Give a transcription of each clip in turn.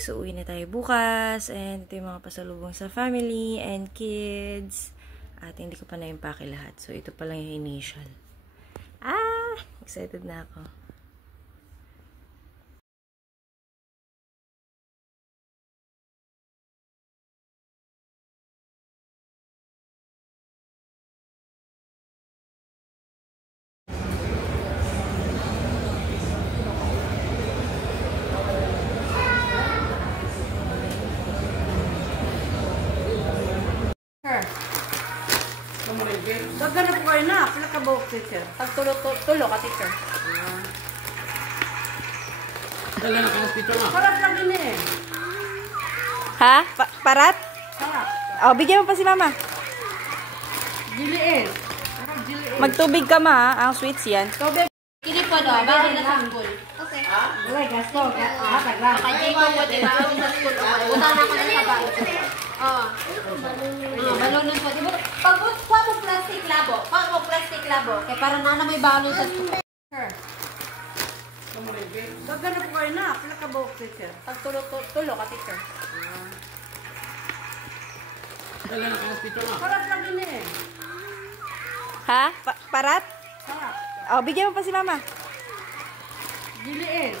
guys, uuwi na tayo bukas. And ito yung mga pasalubong sa family and kids. At hindi ko pa na-impake lahat. So, ito pa lang yung initial. Excited na ako. Gagana po kayo na. Pila ka buhok, teacher? Pagtulo ka, teacher. Dala na ka hospital na. Parat lang din eh. Ha? Parat? Parat. Oh, bigyan mo pa si mama. Jiliin. Magtubig ka ma, ang sweets yan. Tubig. Kini po daw, bali na sa school. Okay. Wala, gasto. Tagla. Kaya ko po din ako sa school. Utang na ko na sa bag. Balon po. Pag kuha mo plastic labo. Kaya para na may balon sa school. Gagana po kayo na. Pila ka buhok, teacher? Pagtulo ka, teacher. Dala na ka hospital na. Parat lang din eh. Ha? Parat? Parat. Oh, bigyan mo pa si mama. Jiliin.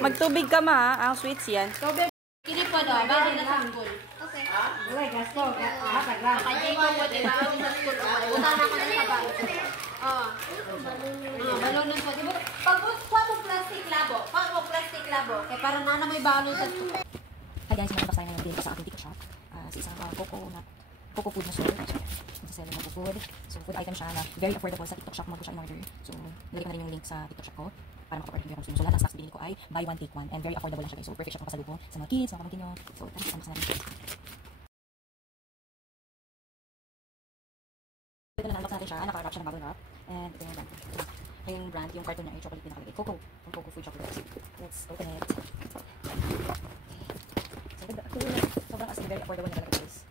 Magtubig ka ma, ang sweets yan. Tubig. Kini po daw, bali na sa school. Okay. Wala, gasto. Tagla. Kaya ko po din ako sa school. Utang na ko na sa bag. Balon po. Pag kuha mo plastic labo. Kaya para na may balon sa school. Hi guys, mag-unbox tayo ngayon din sa ating TikTok shop. Sa isang coco food na store. Nagsaselling ng food. So food item siya na very affordable sa TikTok shop mo ko siya in-order. So nilagay ko na rin yung link sa TikTok shop ko para makapag-order kayo kung gusto. So lahat ng stocks binili ko ay buy one take one and very affordable lang siya guys. So perfect siya pang pasalubong sa mga kids, mga pamangkin nyo. So tara, unbox natin. Ito na unbox natin siya. Naka-wrap siya ng bubble wrap. And ito yung brand. Yung brand, yung carton niya ay chocolate din nakalagay. Coco. Yung coco food chocolate. Let's open it. Sobrang as in very affordable na talaga guys.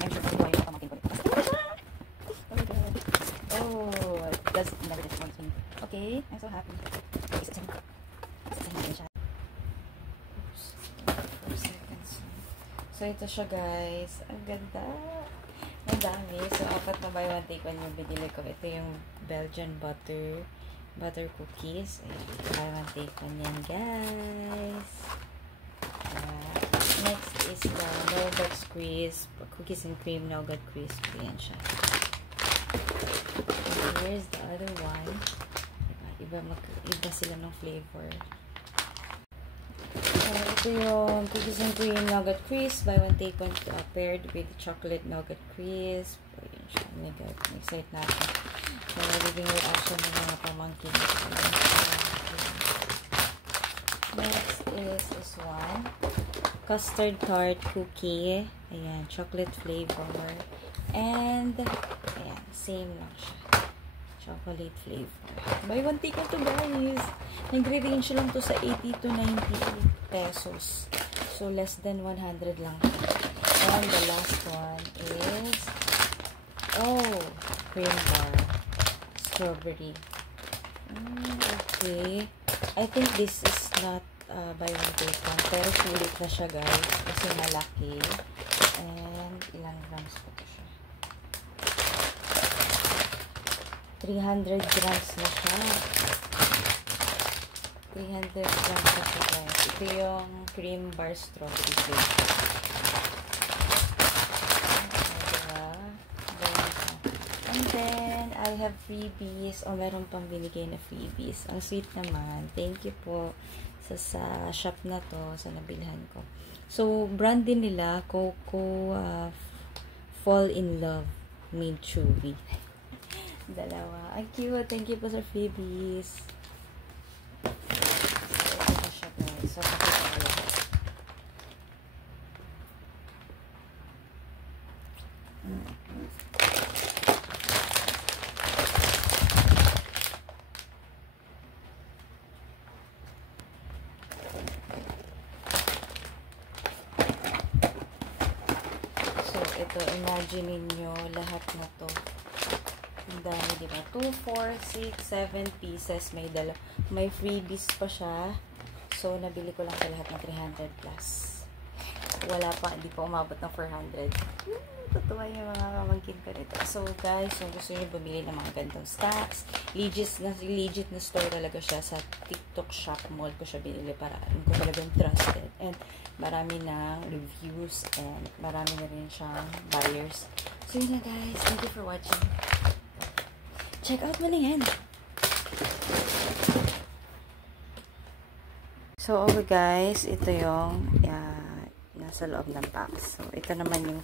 I'm sure kung yung pamangkin ko rin. Oh, that's never disappoints me. Okay, I'm so happy. Isa-isahin siya. So, ito siya guys. Ang ganda. Ang dami. So, apat na buy one take one yung binili ko. Ito yung Belgian butter cookies. Buy one take one yan guys. Next is the nougat crisp, cookies and cream nougat crisp. Ayan siya. And here's the other one. Iba sila ng flavor. So, ito yung cookies and cream nougat crisp. Buy one take one paired with chocolate nougat crisp. Ayan siya. Excited na ako. So, living reaction ng mga pamangkin. Next is this one. Custard tart cookie. Ayan, chocolate flavor. And, ayan, same lang siya. Chocolate flavor. Buy one take one to guys. Nagre-range lang to sa 80 to 90 pesos. So, less than 100 lang. And the last one is, cream bar. Strawberry. Okay. I think this is not buy one take one. Pero sulit na siya guys. Kasi malaki. And ilang grams po ito siya. 300 grams na siya. 300 grams na siya guys. Ito yung cream bar strawberry flavor. And then, I have freebies. Meron pang binigay na freebies. Ang sweet naman. Thank you po sa shop na to, sa nabilhan ko. So, brand din nila, Coco Fall in Love Made Chewy. Dalawa. Ang cute. Thank you po sa freebies. Ito na siya guys. So, pakita ko lahat. Ito, imagine niyo lahat na to. Ang dami, diba? 2, 4, 6, 7 pieces. May freebies pa siya. So, So, nabili ko lang sa lahat ng 300 plus. Wala pa, hindi pa umabot ng 400. Totoo yung mga kamangkin ko nito. So, guys, kung gusto nyo bumili ng mga gantong stacks, legit na store talaga siya sa TikTok shop. Mall ko siya binili para alam ko talagang trusted. And marami ng reviews and marami na rin siyang buyers. So, yun na guys. Thank you for watching. Check out mo na yan. So, okay guys. Ito yung nasa loob ng box. So, ito naman yung